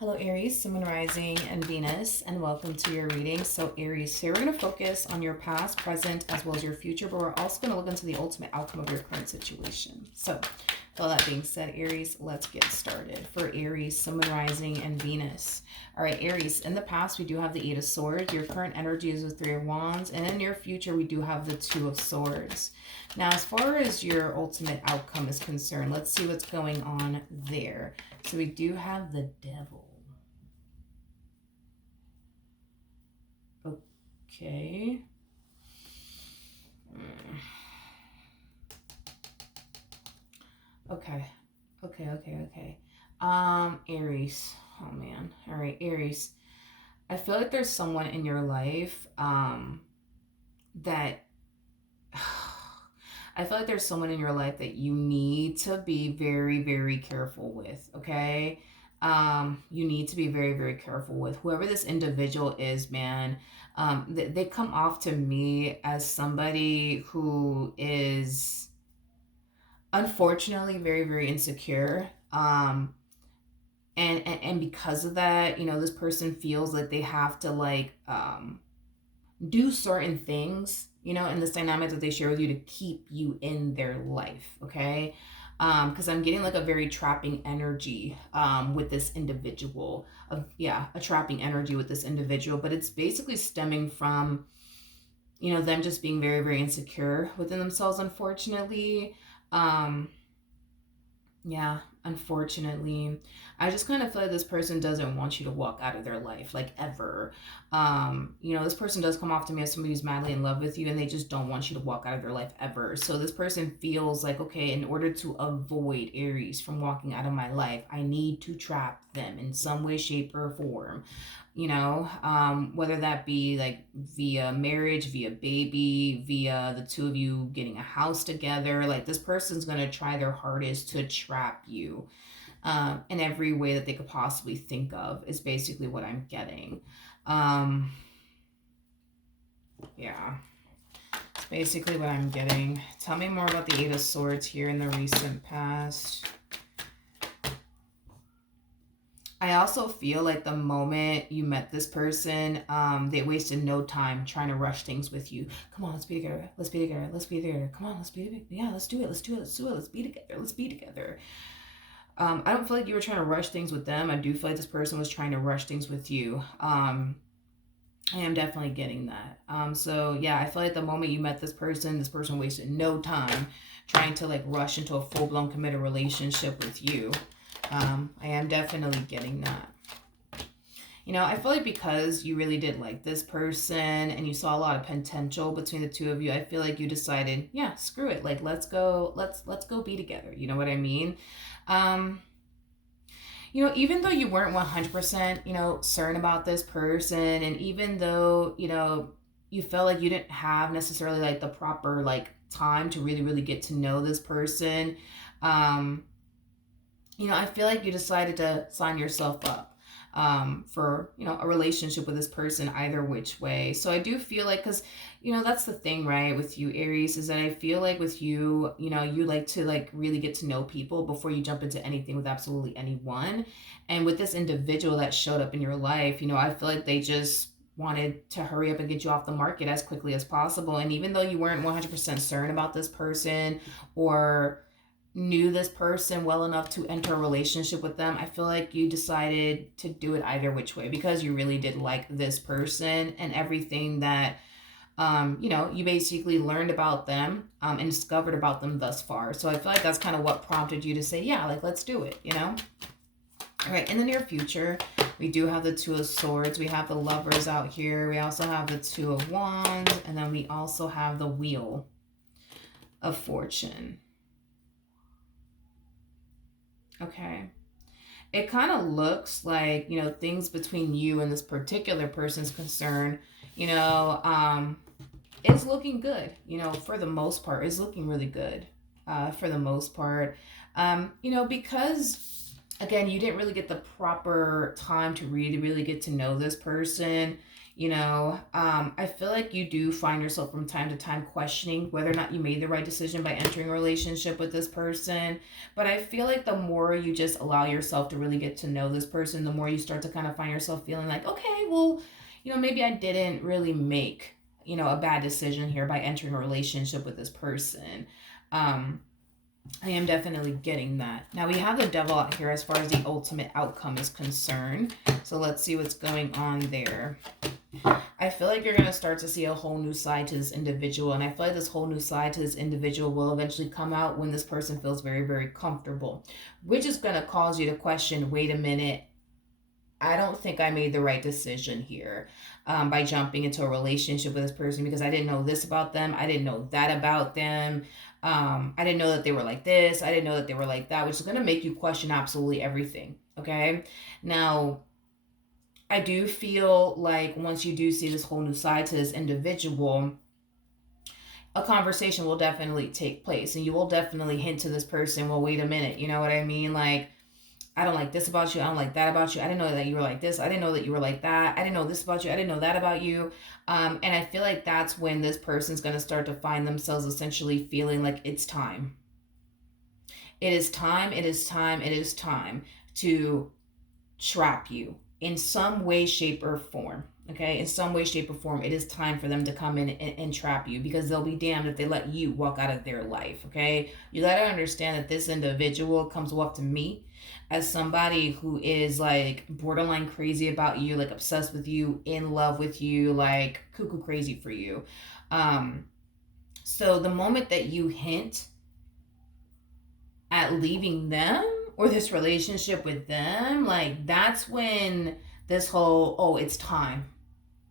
Hello, Aries, Sun, Moon, Rising, and Venus, and welcome to your reading. So, Aries, here we're going to focus on your past, present, as well as your future, but we're also going to look into the ultimate outcome of your current situation. So, with all that being said, Aries, let's get started. For Aries, Sun, Moon, Rising, and Venus. All right, Aries, in the past, we do have the Eight of Swords. Your current energy is the Three of Wands, and in your future, we do have the Two of Swords. Now, as far as your ultimate outcome is concerned, let's see what's going on there. So we do have the Devil. Okay. Okay. Okay. Aries. Oh man. All right, Aries. I feel like there's someone in your life that I feel like there's someone in your life that you need to be very, very careful with, okay? You need to be very, very careful with whoever this individual is, man. They come off to me as somebody who is unfortunately very, very insecure. And because of that, this person feels like they have to do certain things, in this dynamic that they share with you to keep you in their life, okay? Because I'm getting like a very trapping energy with this individual. A trapping energy with this individual, but it's basically stemming from, them just being very, very insecure within themselves, unfortunately. Um, yeah, unfortunately. I just kind of feel like this person doesn't want you to walk out of their life, like ever. This person does come off to me as somebody who's madly in love with you and they just don't want you to walk out of their life ever. So this person feels like, okay, in order to avoid Aries from walking out of my life, I need to trap them in some way, shape, or form. Whether that be like via marriage, via baby, via the two of you getting a house together. Like this person's going to try their hardest to trap you in every way that they could possibly think of, is basically what I'm getting. Yeah, it's basically what I'm getting. Tell me more about the Eight of Swords here in the recent past. I also feel like the moment you met this person, they wasted no time trying to rush things with you. Come on, let's be together. Let's be together. Let's be together. Come on, let's be together. Yeah, let's do it. Let's do it. Let's do it. Let's be together. Let's be together. I don't feel like you were trying to rush things with them. I do feel like this person was trying to rush things with you. I am definitely getting that. So yeah, I feel like the moment you met this person wasted no time trying to like rush into a full-blown committed relationship with you. I am definitely getting that. I feel like because you really did like this person and you saw a lot of potential between the two of you, I feel like you decided, yeah, screw it. Like, let's go be together. You know what I mean? Even though you weren't 100%, certain about this person, and even though, you felt like you didn't have necessarily like the proper like time to really, really get to know this person, I feel like you decided to sign yourself up for, a relationship with this person either which way. So I do feel like, because, that's the thing, right, with you, Aries, is that I feel like with you, you like to like really get to know people before you jump into anything with absolutely anyone. And with this individual that showed up in your life, I feel like they just wanted to hurry up and get you off the market as quickly as possible. And even though you weren't 100% certain about this person or knew this person well enough to enter a relationship with them, I feel like you decided to do it either which way because you really did like this person and everything that you basically learned about them and discovered about them thus far. So I feel like that's kind of what prompted you to say, yeah, like let's do it, All right, in the near future, we do have the Two of Swords. We have the Lovers out here. We also have the Two of Wands, and then we also have the Wheel of Fortune. Okay. It kind of looks like, things between you and this particular person's concerned, is looking good, for the most part. It's looking really good for the most part. Because, again, you didn't really get the proper time to really, really get to know this person. I feel like you do find yourself from time to time questioning whether or not you made the right decision by entering a relationship with this person. But I feel like the more you just allow yourself to really get to know this person, the more you start to kind of find yourself feeling like, okay, well, maybe I didn't really make, a bad decision here by entering a relationship with this person. Um, I am definitely getting that. Now we have the devil out here as far as the ultimate outcome is concerned. So let's see what's going on there. I feel like you're going to start to see a whole new side to this individual. And I feel like this whole new side to this individual will eventually come out when this person feels very, very comfortable, which is going to cause you to question, wait a minute, I don't think I made the right decision here by jumping into a relationship with this person because I didn't know this about them. I didn't know that about them. I didn't know that they were like this. I didn't know that they were like that, which is going to make you question absolutely everything. Okay. Now, I do feel like once you do see this whole new side to this individual, a conversation will definitely take place and you will definitely hint to this person, well, wait a minute, you know what I mean? Like, I don't like this about you. I don't like that about you. I didn't know that you were like this. I didn't know that you were like that. I didn't know this about you. I didn't know that about you. And I feel like that's when this person's going to start to find themselves essentially feeling like it's time. It is time. It is time. It is time to trap you in some way, shape, or form. Okay, in some way, shape, or form, it is time for them to come in and trap you because they'll be damned if they let you walk out of their life. Okay, you gotta understand that this individual comes up to me as somebody who is like borderline crazy about you, like obsessed with you, in love with you, like cuckoo crazy for you. Um, so the moment that you hint at leaving them or this relationship with them, like that's when this whole, oh, it's time.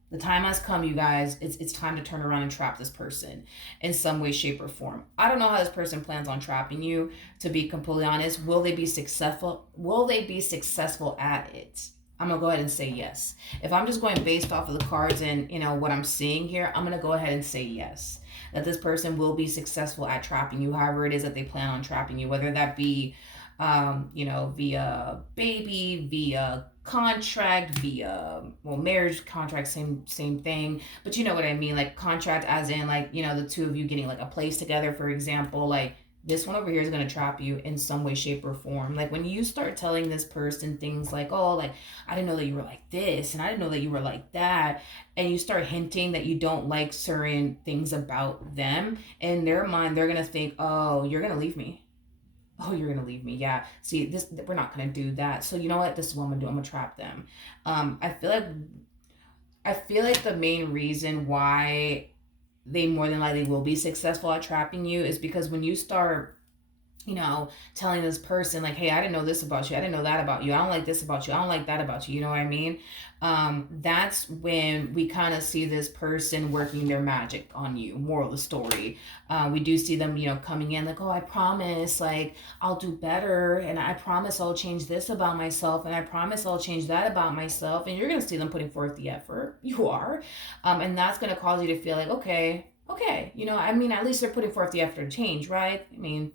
The time has come, you guys. It's time to turn around and trap this person in some way, shape, or form. I don't know how this person plans on trapping you, to be completely honest. Will they be successful? Will they be successful at it? I'm gonna go ahead and say yes. If I'm just going based off of the cards and what I'm seeing here, I'm gonna go ahead and say yes. That this person will be successful at trapping you, however it is that they plan on trapping you, whether that be via baby, via contract, via marriage contract, same thing. But you know what I mean, like contract as in like the two of you getting like a place together, for example. Like this one over here is going to trap you in some way, shape, or form. Like when you start telling this person things like, oh, like I didn't know that you were like this and I didn't know that you were like that, and you start hinting that you don't like certain things about them, in their mind they're going to think, oh, you're going to leave me. Oh, you're gonna leave me. Yeah. See, this we're not gonna do that. So you know what? This is what I'm gonna do. I'm gonna trap them. I feel like the main reason why they more than likely will be successful at trapping you is because when you start telling this person like, hey, I didn't know this about you. I didn't know that about you. I don't like this about you. I don't like that about you. You know what I mean? That's when we kind of see this person working their magic on you. Moral of the story. We do see them, coming in like, oh, I promise, like, I'll do better. And I promise I'll change this about myself. And I promise I'll change that about myself. And you're going to see them putting forth the effort. You are. And that's going to cause you to feel like, okay, at least they're putting forth the effort to change, right? I mean,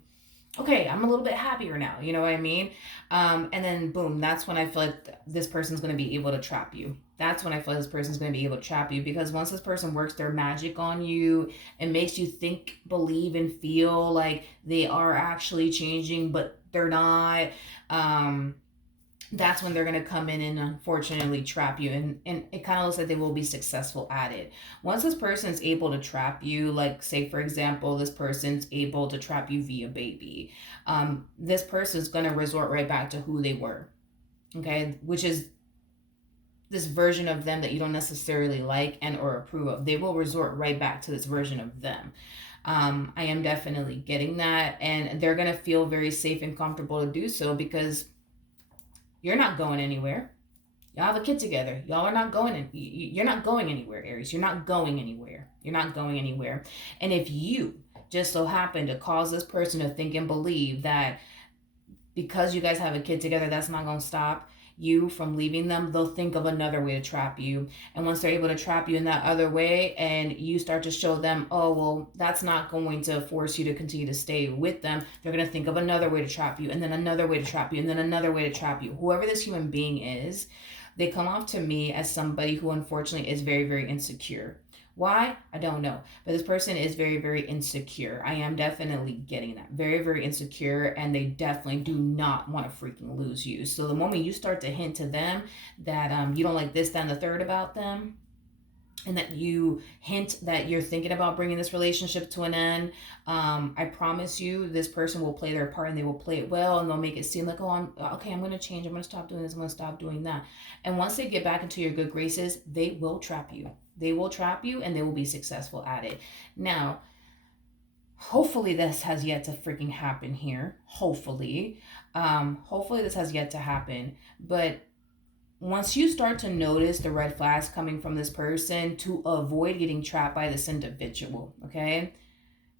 okay, I'm a little bit happier now. You know what I mean? And then boom, that's when I feel like this person's going to be able to trap you. That's when I feel like this person's going to be able to trap you, because once this person works their magic on you and makes you think, believe, and feel like they are actually changing, but they're not, that's when they're going to come in and unfortunately trap you, and it kind of looks like they will be successful at it. Once this person is able to trap you, like say for example this person's able to trap you via baby, this person is going to resort right back to who they were, okay, which is this version of them that you don't necessarily like and or approve of. They will resort right back to this version of them. I am definitely getting that, and they're going to feel very safe and comfortable to do so because you're not going anywhere. Y'all have a kid together. Y'all are not going in. You're not going anywhere, Aries. You're not going anywhere. You're not going anywhere. And if you just so happen to cause this person to think and believe that because you guys have a kid together, that's not going to stop you from leaving them, they'll think of another way to trap you. And once they're able to trap you in that other way and you start to show them, oh, well, that's not going to force you to continue to stay with them, they're going to think of another way to trap you, and then another way to trap you, and then another way to trap you. Whoever this human being is, They come off to me as somebody who unfortunately is very, very insecure. Why? I don't know. But this person is very, very insecure. I am definitely getting that. Very, very insecure, and they definitely do not want to freaking lose you. So the moment you start to hint to them that you don't like this, that, and the third about them, and that you hint that you're thinking about bringing this relationship to an end, I promise you, this person will play their part and they will play it well, and they'll make it seem like, oh, I'm okay, I'm going to change, I'm going to stop doing this, I'm going to stop doing that. And once they get back into your good graces, they will trap you. They will trap you, and they will be successful at it. Now, hopefully this has yet to freaking happen here. Hopefully this has yet to happen. But once you start to notice the red flags coming from this person, to avoid getting trapped by this individual, okay?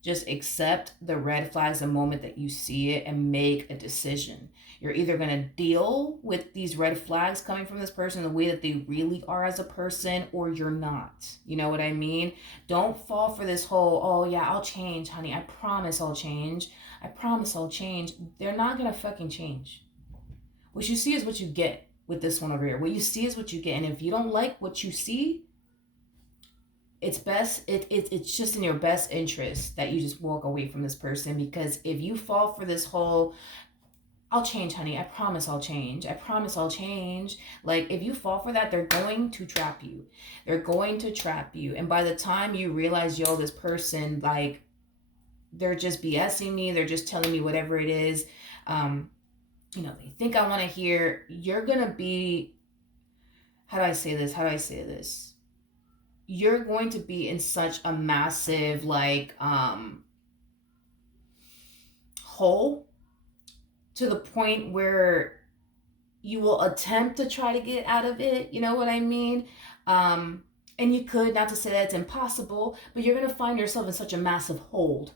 Just accept the red flags the moment that you see it and make a decision. You're either going to deal with these red flags coming from this person the way that they really are as a person, or you're not. You know what I mean? Don't fall for this whole, oh yeah, I'll change, honey. I promise I'll change. I promise I'll change. They're not going to fucking change. What you see is what you get with this one over here. What you see is what you get. And if you don't like what you see, it's best, it's just in your best interest that you just walk away from this person. Because if you fall for this whole, I'll change, honey, I promise I'll change, I promise I'll change, like, if you fall for that, they're going to trap you. They're going to trap you. And by the time you realize, yo, this person, like, they're just BSing me, they're just telling me whatever it is, they think I want to hear, you're gonna be, how do I say this, you're going to be in such a massive, like, hole, to the point where you will attempt to try to get out of it. You know what I mean? And you could, not to say that it's impossible, but you're going to find yourself in such a massive hold.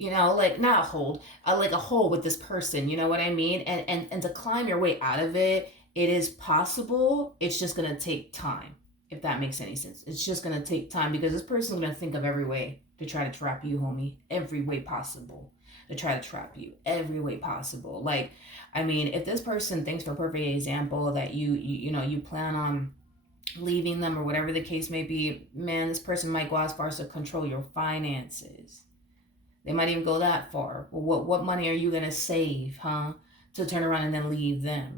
Like, not a hold, like a hole with this person. You know what I mean? And to climb your way out of it, it is possible. It's just going to take time, if that makes any sense. It's just going to take time, because this person's going to think of every way to try to trap you, homie. Every way possible to try to trap you. Every way possible. Like, I mean, if this person thinks, for perfect example, that you plan on leaving them or whatever the case may be, man, this person might go as far as to control your finances. They might even go that far. Well, what money are you gonna save, huh? To turn around and then leave them,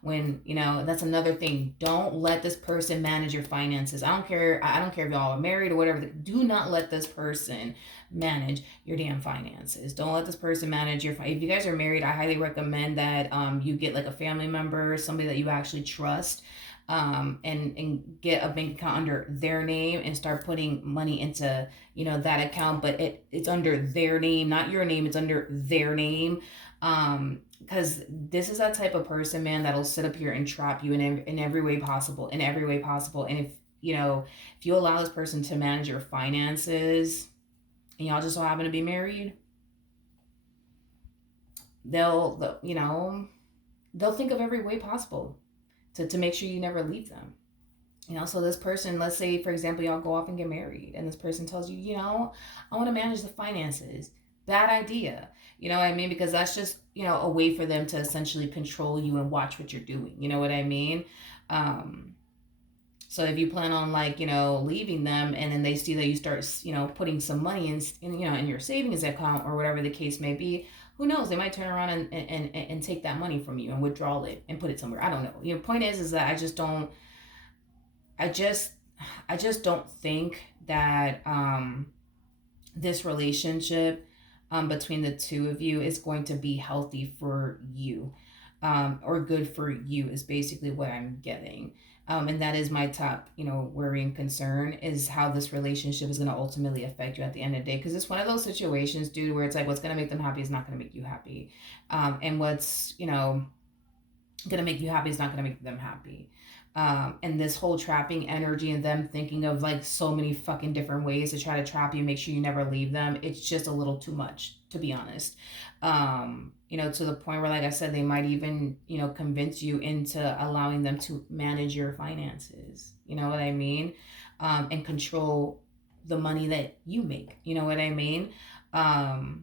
when, that's another thing. Don't let this person manage your finances. I don't care if y'all are married or whatever. Do not let this person manage your damn finances. Don't let this person manage your, if you guys are married, I highly recommend that you get like a family member, somebody that you actually trust, and get a bank account under their name and start putting money into, that account. But it's under their name, not your name. It's under their name. Because this is that type of person, man, that'll sit up here and trap you in every way possible, in every way possible. And if you allow this person to manage your finances, and y'all just so happen to be married, they'll think of every way possible to make sure you never leave them. So this person, let's say, for example, y'all go off and get married, and this person tells you, I want to manage the finances. Bad idea. You know what I mean? Because that's just, a way for them to essentially control you and watch what you're doing. You know what I mean? So if you plan on, like, leaving them, and then they see that you start, putting some money in your savings account or whatever the case may be, who knows? They might turn around and take that money from you and withdraw it and put it somewhere. I don't know. Point is that I just don't think that this relationship between the two of you is going to be healthy for you, or good for you, is basically what I'm getting. And that is my top, worry and concern, is how this relationship is going to ultimately affect you at the end of the day. Because it's one of those situations, dude, where it's like, what's going to make them happy is not going to make you happy. And what's, going to make you happy is not going to make them happy. And this whole trapping energy and them thinking of like so many fucking different ways to try to trap you, make sure you never leave them, it's just a little too much, to be honest. To the point where, like I said, they might even, convince you into allowing them to manage your finances. You know what I mean? And control the money that you make. You know what I mean? I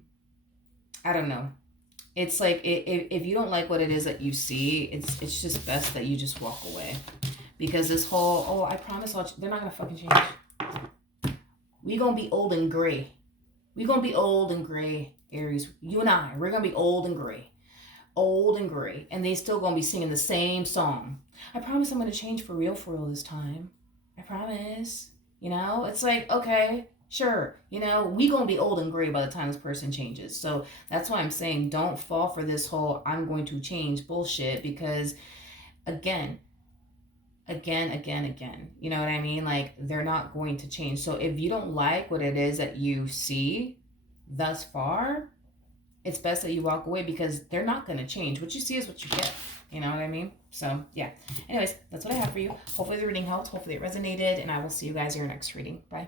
don't know. It's like if you don't like what it is that you see, it's just best that you just walk away, because this whole, oh, I promise they're not gonna fucking change. We gonna be old and gray. We gonna be old and gray, Aries. You and I, we're gonna be old and gray, and they still gonna be singing the same song. I promise I'm gonna change for real this time. I promise. You know, it's like, okay, sure, you know, we gonna be old and gray by the time this person changes. So that's why I'm saying don't fall for this whole I'm going to change bullshit, because again, again, you know what I mean? Like, they're not going to change. So if you don't like what it is that you see thus far, it's best that you walk away, because they're not going to change. What you see is what you get. You know what I mean? So, yeah. Anyways, that's what I have for you. Hopefully the reading helped. Hopefully it resonated. And I will see you guys in your next reading. Bye.